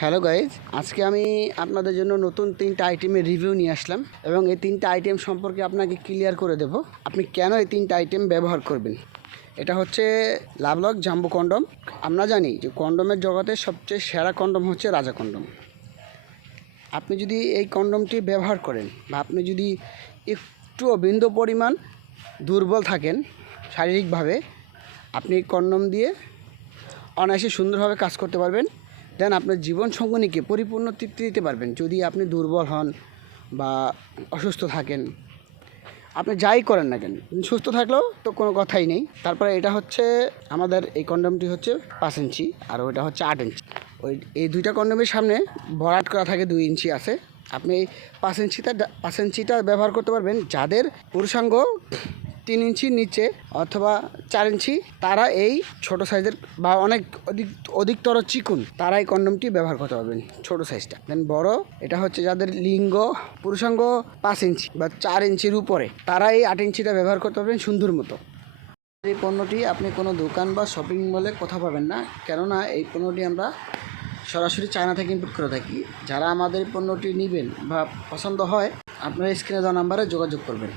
Hello guys, আজকে আমি আপনাদের জন্য নতুন তিনটা আইটেমের রিভিউ নিয়ে আসলাম এবং এই তিনটা আইটেম সম্পর্কে আপনাকে ক্লিয়ার করে দেব। আপনি কেন এই তিনটা আইটেম ব্যবহার করবেন? এটা হচ্ছে লাভলক জাম্বু কন্ডম। আমরা জানি যে কন্ডমের জগতে সবচেয়ে সেরা কন্ডম হচ্ছে রাজা কন্ডম। আপনি যদি এই কন্ডমটি ব্যবহার করেন বা আপনি যদি একটুও বিন্দু পরিমাণ দুর্বল থাকেন শারীরিকভাবে, আপনি কন্ডম দিয়ে অনায়াসে সুন্দরভাবে কাজ করতে পারবেন। দেন আপনার জীবন সঙ্গনীকে পরিপূর্ণ তৃপ্তি দিতে পারবেন। যদি আপনি দুর্বল হন বা অসুস্থ থাকেন, আপনি যাই করেন না কেন, সুস্থ থাকলেও তো কোনো কথাই নেই। তারপরে এটা হচ্ছে আমাদের, এই কন্ডমটি হচ্ছে পাঁচ ইঞ্চি আর ওইটা হচ্ছে আট ইঞ্চি। ওই, এই দুইটা কন্ডমের সামনে ভরাট করা থাকে দুই ইঞ্চি আছে। আপনি এই পাঁচ ইঞ্চিটা পাঁচ ইঞ্চিটা ব্যবহার করতে পারবেন। যাদের পুরুষাঙ্গ তিন ইঞ্চির নিচে অথবা চার ইঞ্চি, তারা এই ছোট সাইজের বা অনেক অধিক, অধিকতর চিকুন তারা এই কন্ডমটি ব্যবহার করতে পারবেন ছোট সাইজটা। দেন বড়, এটা হচ্ছে যাদের লিঙ্গ, পুরুষাঙ্গ পাঁচ ইঞ্চি বা চার ইঞ্চির উপরে, তারা এই আট ইঞ্চিটা ব্যবহার করতে পারবেন সুন্দর মতো। এই পণ্যটি আপনি কোনো দোকান বা শপিং মলে কোথাও পাবেন না, কেননা এই পণ্যটি আমরা সরাসরি চায়না থেকে ইম্পোর্ট করে থাকি। যারা আমাদের পণ্যটি নেবেন বা পছন্দ হয়, আপনারা স্ক্রিনে দেওয়া নাম্বারে যোগাযোগ করবেন।